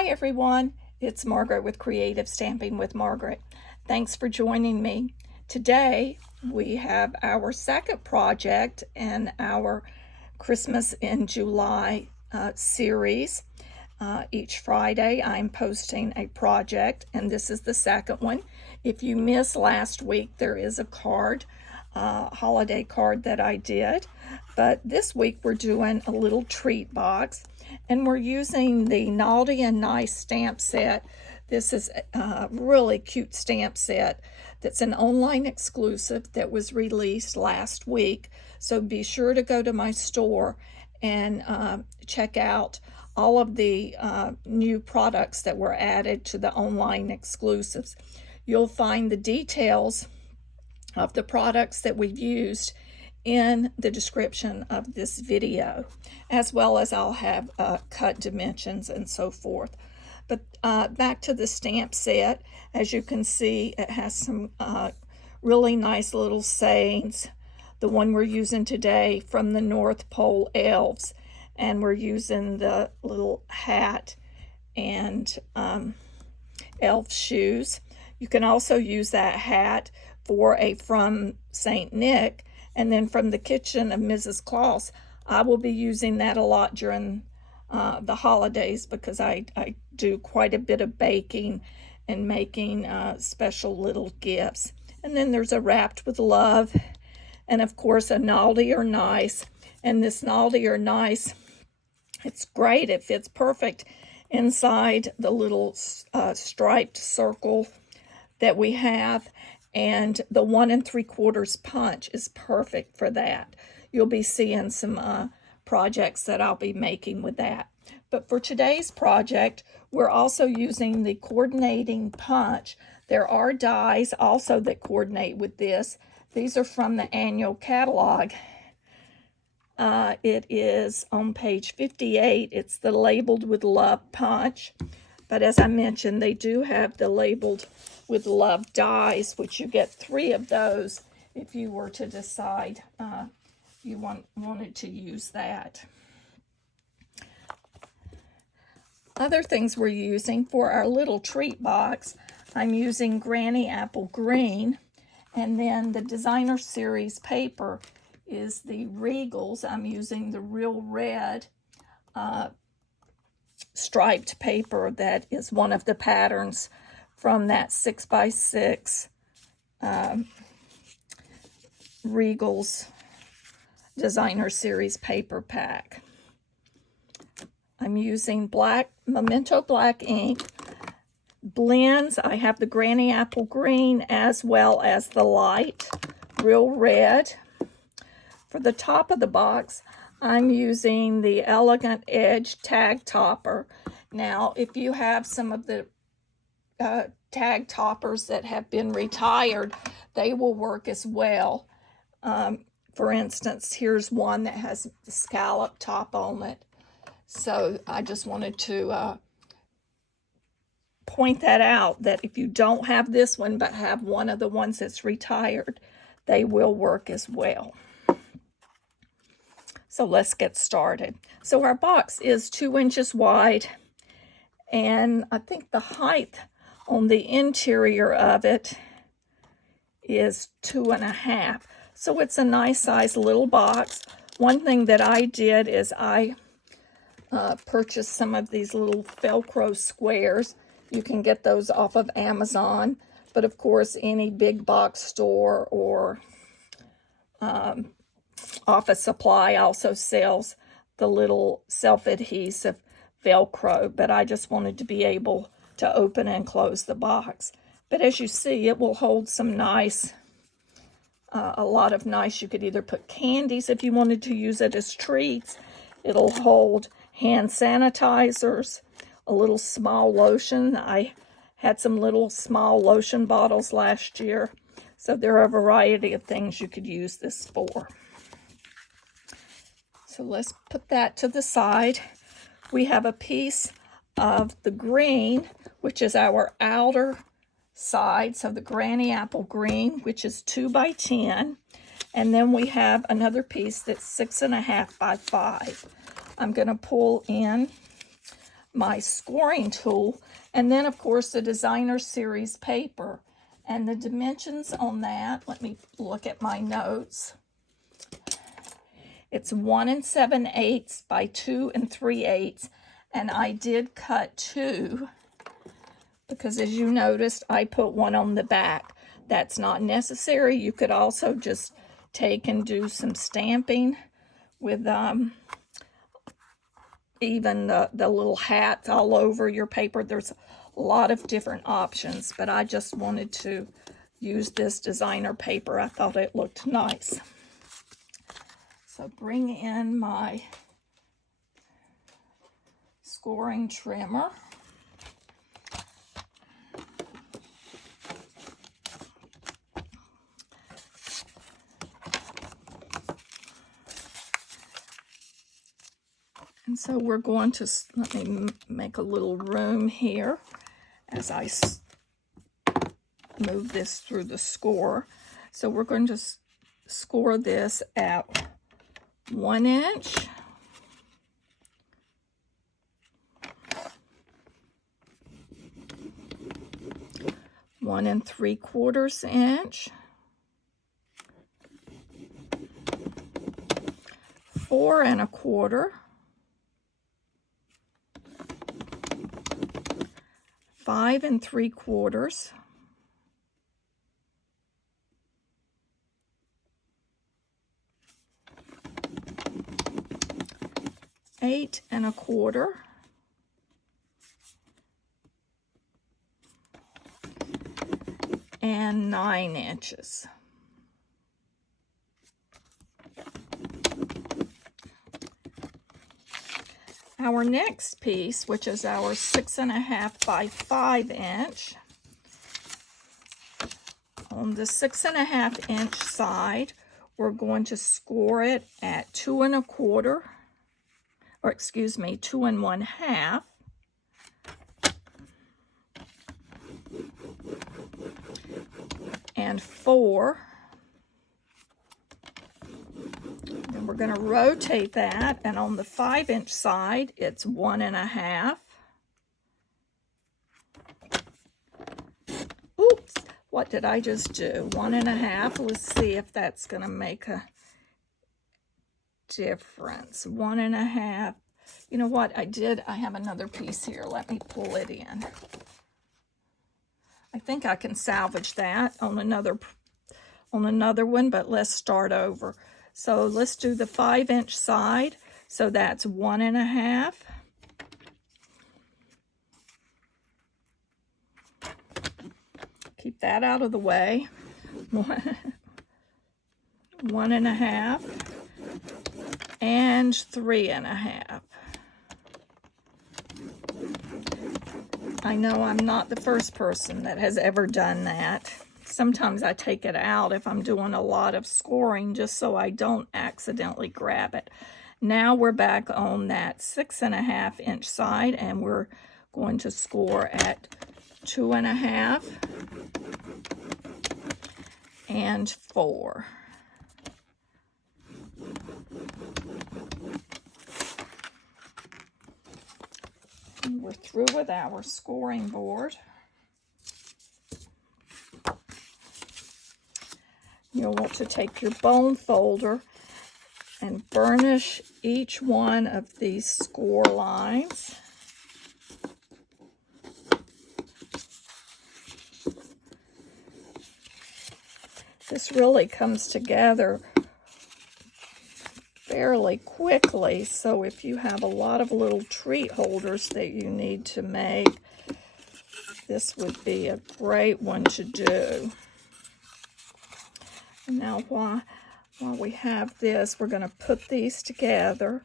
Hi everyone, it's Margaret with Creative Stamping with Margaret. Thanks for joining me. Today we have our second project in our Christmas in July series. Each Friday I'm posting a project, and this is the second one. If you missed last week, there is a card, holiday card that I did, but this week we're doing a little treat box, and we're using the Naughty and Nice stamp set. This is a really cute stamp set that's an online exclusive that was released last week, so be sure to go to my store and check out all of the new products that were added to the online exclusives. You'll find the details of the products that we've used in the description of this video, as well as I'll have cut dimensions and so forth. But back to the stamp set, as you can see, it has some really nice little sayings. The one we're using today, from the North Pole Elves, and we're using the little hat and elf shoes. You can also use that hat for a From St. Nick, and then From the Kitchen of Mrs. Claus. I will be using that a lot during the holidays because I do quite a bit of baking and making special little gifts. And then there's a Wrapped with Love, and of course a Naughty or Nice. And this Naughty or Nice, it's great. It fits perfect inside the little striped circle that we have, and the 1 3/4 punch is perfect for that. You'll be seeing some projects that I'll be making with that. But for today's project, we're also using the coordinating punch. There are dies also that coordinate with this. These are from the annual catalog. It is on page 58. It's the Labeled with Love punch. But as I mentioned, they do have the Labeled with Love dies, which you get 3 of those if you were to decide you wanted to use that. Other things we're using for our little treat box, I'm using Granny Apple Green, and then the Designer Series paper is the Regals. I'm using the Real Red striped paper that is one of the patterns from that 6x6 Regals Designer Series paper pack. I'm using Memento Black ink. Blends, I have the Granny Apple Green as well as the light Real Red. For the top of the box, I'm using the Elegant Edge tag topper. Now, if you have some of the tag toppers that have been retired, they will work as well. For instance, here's one that has the scallop top on it. So I just wanted to point that out, that if you don't have this one but have one of the ones that's retired, they will work as well. So let's get started. So our box is 2 inches wide, and I think the height on the interior of it is 2.5. So it's a nice size little box. One thing that I did is I purchased some of these little Velcro squares. You can get those off of Amazon, but of course any big box store or Office Supply also sells the little self-adhesive Velcro, but I just wanted to be able to open and close the box. But as you see, it will hold some nice, a lot of nice, you could either put candies if you wanted to use it as treats. It'll hold hand sanitizers, a little small lotion. I had some little small lotion bottles last year, so there are a variety of things you could use this for. So let's put that to the side. We have a piece of the green, which is our outer side. So the Granny Apple Green, which is 2 by 10. And then we have another piece that's 6.5 by 5. I'm going to pull in my scoring tool, and then of course the designer series paper. And the dimensions on that, let me look at my notes. It's 1 7/8 by 2 3/8, and I did cut 2 because, as you noticed, I put one on the back. That's not necessary. You could also just take and do some stamping with even the little hats all over your paper. There's a lot of different options, but I just wanted to use this designer paper. I thought it looked nice. So bring in my scoring trimmer. And so we're going to, let me make a little room here as I move this through the score. So we're going to score this at 1 inch, 1 3/4 inch, 4 1/4, 5 3/4, 8 1/4, and 9 inches. Our next piece, which is our 6 1/2 by 5 inch, on the 6 1/2 inch side, we're going to score it at 2 1/4, or excuse me, 2 1/2, and 4. Then we're going to rotate that, and on the 5 inch side, it's 1 1/2. Oops, what did I just do? 1 1/2. Let's see if that's going to make a difference. 1 1/2. You know what I did? I have another piece here. Let me pull it in. I think I can salvage that on another one, but let's start over. So let's do the 5 inch side. So that's 1 1/2. Keep that out of the way. 1 1/2 and 3 1/2. I know I'm not the first person that has ever done that. Sometimes I take it out if I'm doing a lot of scoring just so I don't accidentally grab it. Now we're back on that 6 1/2 inch side, and we're going to score at 2 1/2 and 4. And we're through with our scoring board. You'll want to take your bone folder and burnish each one of these score lines. This really comes together fairly quickly, so if you have a lot of little treat holders that you need to make, this would be a great one to do. And now while we have this, we're going to put these together.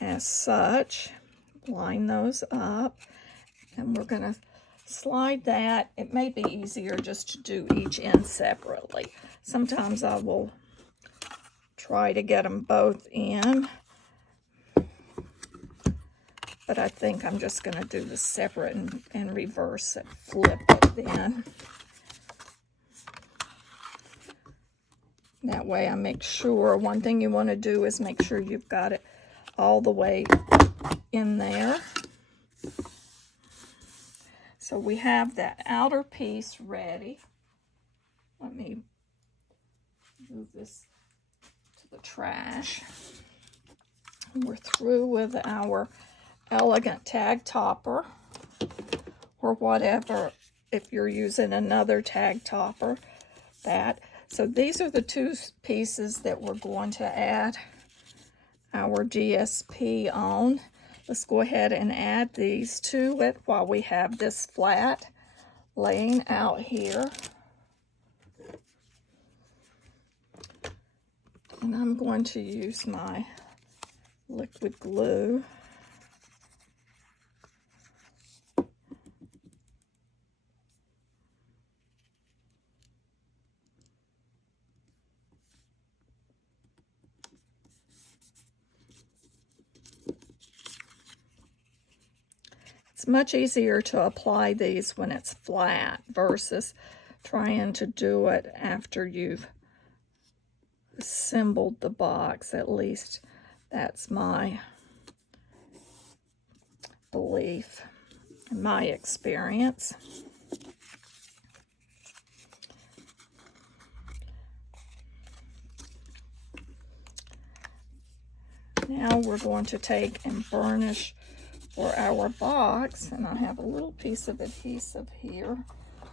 As such, line those up, and we're going to slide that. It may be easier just to do each end separately. Sometimes I will try to get them both in, but I think I'm just going to do the separate and reverse it, flip it then. That way I make sure, one thing you want to do is make sure you've got it all the way in there. So we have that outer piece ready. Let me move this to the trash. We're through with our elegant tag topper, or whatever, if you're using another tag topper, that. So these are the two pieces that we're going to add our GSP on. Let's go ahead and add these to it while we have this flat laying out here. And I'm going to use my liquid glue. It's much easier to apply these when it's flat versus trying to do it after you've assembled the box. At least that's my belief and my experience. Now we're going to take and burnish for our box, and I have a little piece of adhesive here.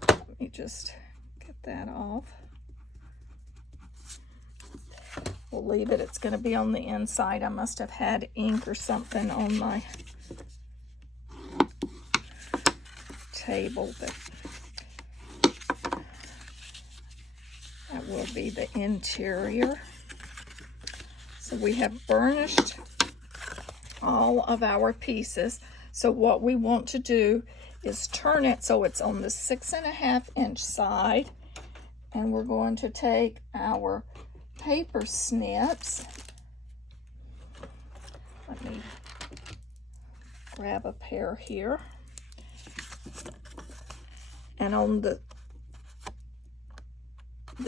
Let me just get that off. We'll leave it. It's going to be on the inside. I must have had ink or something on my table, but that will be the interior. So we have burnished all of our pieces. So what we want to do is turn it so it's on the 6.5 inch side, and we're going to take our paper snips. Let me grab a pair here. And on the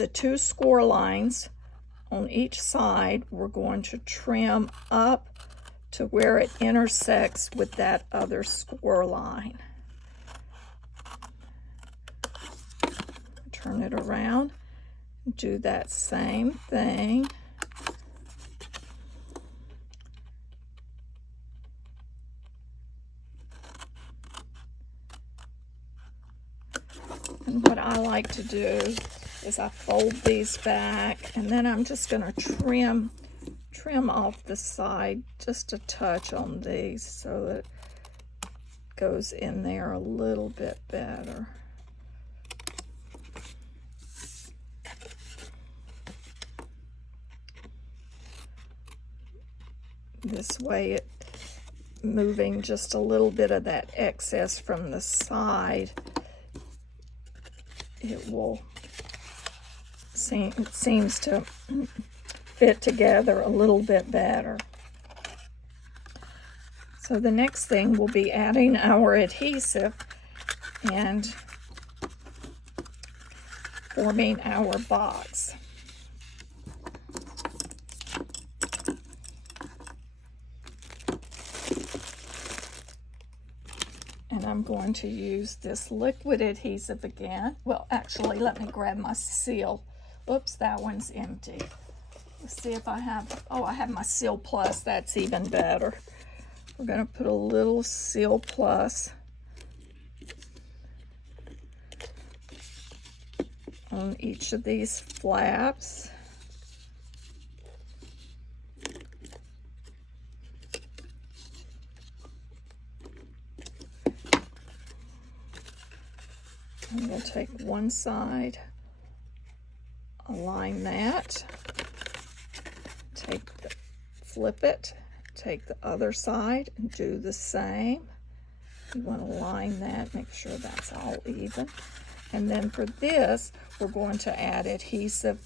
two score lines on each side, we're going to trim up to where it intersects with that other score line. Turn it around, do that same thing. And what I like to do is I fold these back, and then I'm just going to trim off the side just a touch on these so that it goes in there a little bit better. This way it moving just a little bit of that excess from the side, it seems to fit together a little bit better. So the next thing will be adding our adhesive and forming our box. And I'm going to use this liquid adhesive again. Well, actually, let me grab my seal. Oops, that one's empty. Let's see if I have, oh, I have my Seal Plus. That's even better. We're going to put a little Seal Plus on each of these flaps. And we'll take one side, align that, flip it, take the other side and do the same. You want to line that, make sure that's all even. And then for this, we're going to add adhesive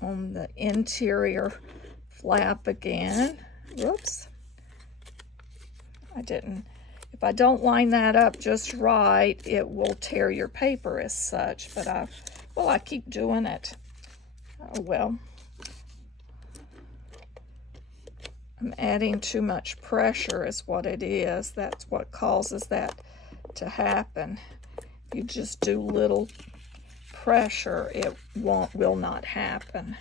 on the interior flap again. Whoops. If I don't line that up just right, it will tear your paper as such, but I keep doing it. Oh, well, I'm adding too much pressure is what it is. That's what causes that to happen. You just do little pressure, it will not happen.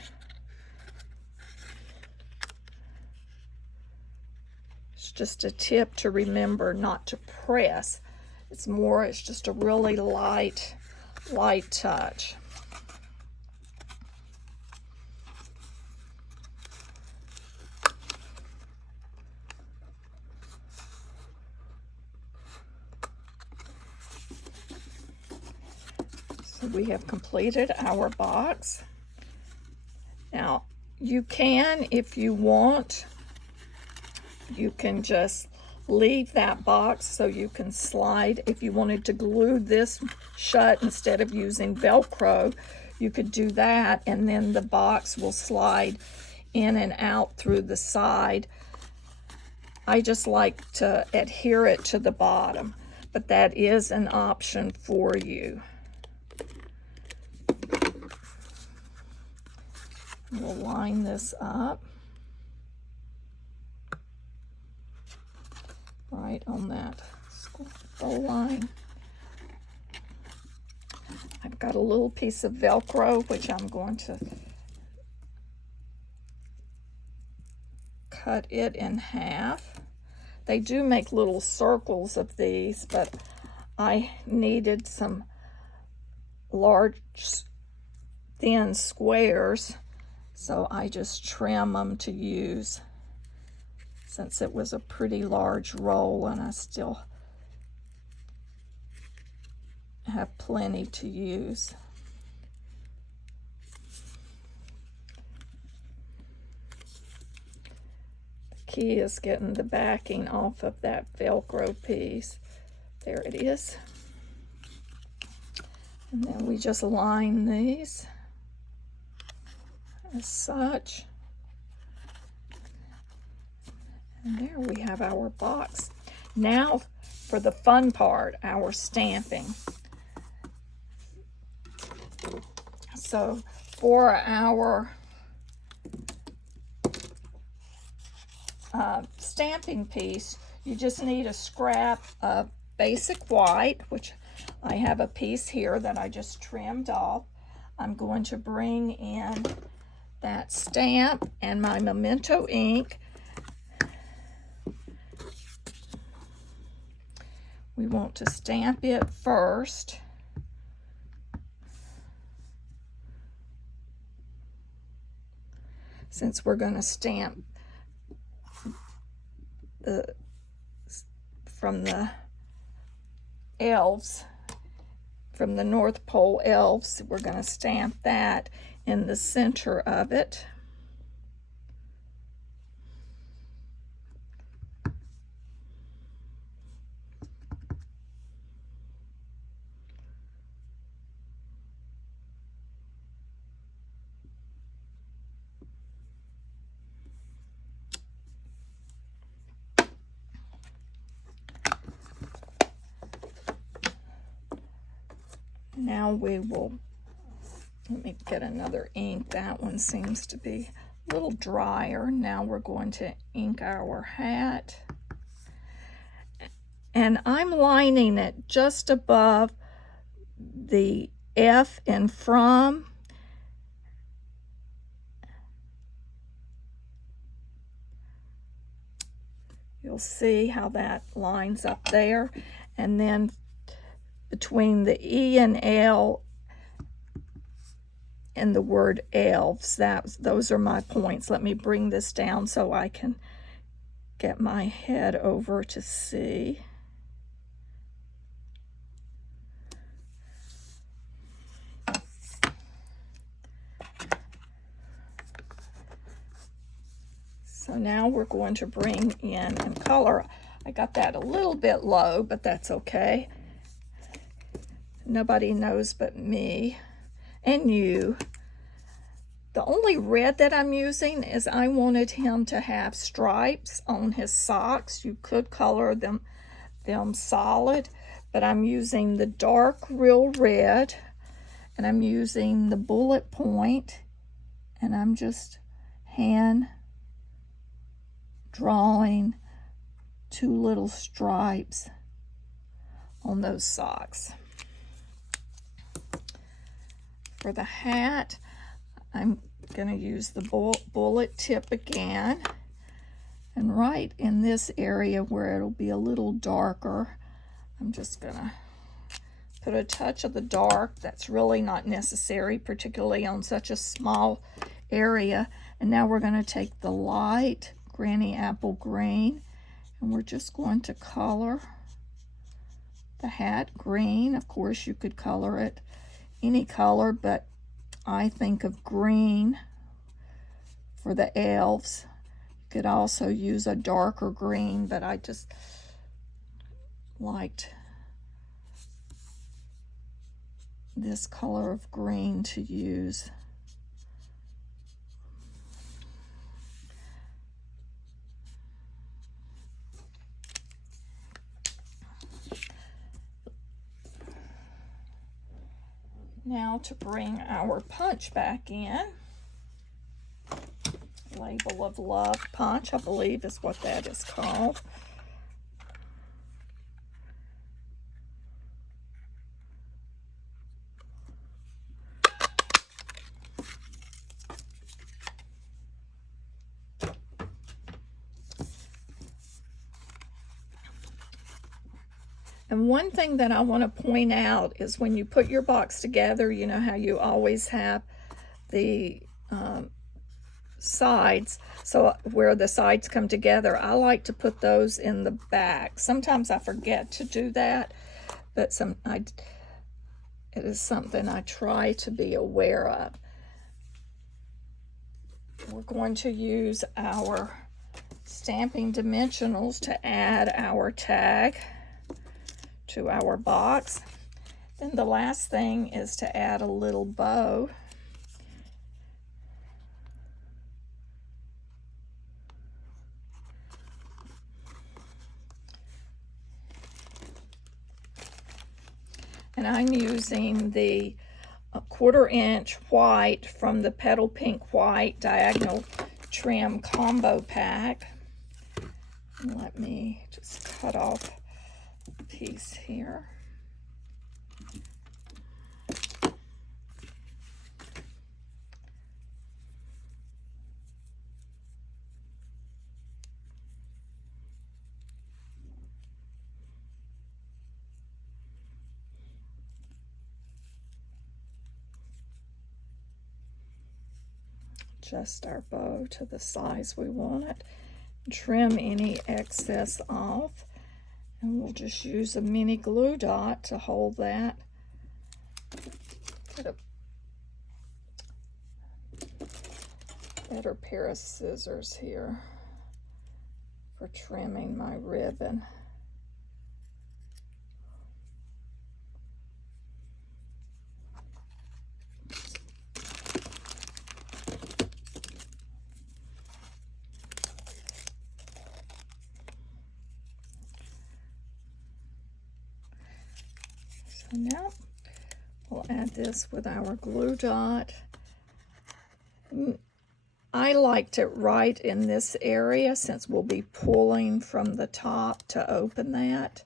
It's just a tip to remember not to press. It's just a really light touch. So we have completed our box. Now, you can, if you want, you can just leave that box so you can slide. If you wanted to glue this shut instead of using Velcro, you could do that, and then the box will slide in and out through the side. I just like to adhere it to the bottom, but that is an option for you. We'll line this up right on that bow line. I've got a little piece of Velcro, which I'm going to cut it in half. They do make little circles of these, but I needed some large, thin squares, so I just trim them to use, since it was a pretty large roll and I still have plenty to use. The key is getting the backing off of that Velcro piece. There it is. And then we just line these as such. And there we have our box. Now for the fun part, our stamping. So for our stamping piece, you just need a scrap of basic white, which I have a piece here that I just trimmed off. I'm going to bring in that stamp and my Memento ink. We want to stamp it first. Since we're going to stamp from the elves, from the North Pole elves, we're going to stamp that in the center of it. Now we will, let me get another ink. That one seems to be a little drier. Now we're going to ink our hat. And I'm lining it just above the F in from. You'll see how that lines up there. And then between the E and L and the word elves, those are my points. Let me bring this down so I can get my head over to see. So now we're going to bring in and color. I got that a little bit low, but that's okay. Nobody knows but me and you. The only red that I'm using is I wanted him to have stripes on his socks. You could color them solid, but I'm using the dark real red, and I'm using the bullet point and I'm just hand drawing 2 little stripes on those socks. For the hat, I'm going to use the bullet tip again, and right in this area where it'll be a little darker, I'm just going to put a touch of the dark. That's really not necessary, particularly on such a small area. And now we're going to take the light granny apple green, and we're just going to color the hat green. Of course, you could color it any color, but I think of green for the elves. You could also use a darker green, but I just liked this color of green to use. Now to bring our punch back in. Label of Love punch, I believe is what that is called. And one thing that I want to point out is when you put your box together, you know how you always have the sides, so where the sides come together, I like to put those in the back. Sometimes I forget to do that, but it is something I try to be aware of. We're going to use our stamping dimensionals to add our tag to our box. Then the last thing is to add a little bow. And I'm using the 1/4 inch white from the Petal Pink White Diagonal Trim Combo Pack. And let me just cut off a piece here. Adjust our bow to the size we want it. Trim any excess off. And we'll just use a mini glue dot to hold that. Get a better pair of scissors here for trimming my ribbon. So now we'll add this with our glue dot. I liked it right in this area since we'll be pulling from the top to open that.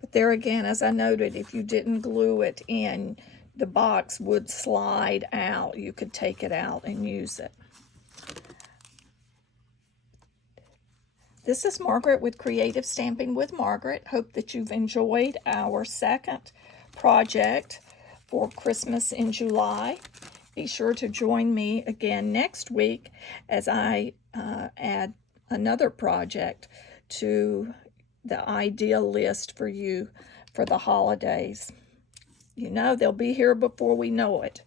But there again, as I noted, if you didn't glue it in, the box would slide out. You could take it out and use it. This is Margaret with Creative Stamping with Margaret. Hope that you've enjoyed our second project for Christmas in July. Be sure to join me again next week as I add another project to the ideal list for you for the holidays. You know, they'll be here before we know it.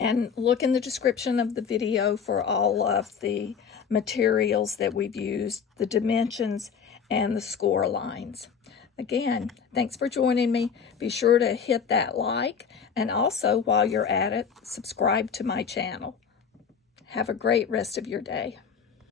And look in the description of the video for all of the materials that we've used, the dimensions, and the score lines. Again, thanks for joining me. Be sure to hit that like, and also while you're at it, subscribe to my channel. Have a great rest of your day.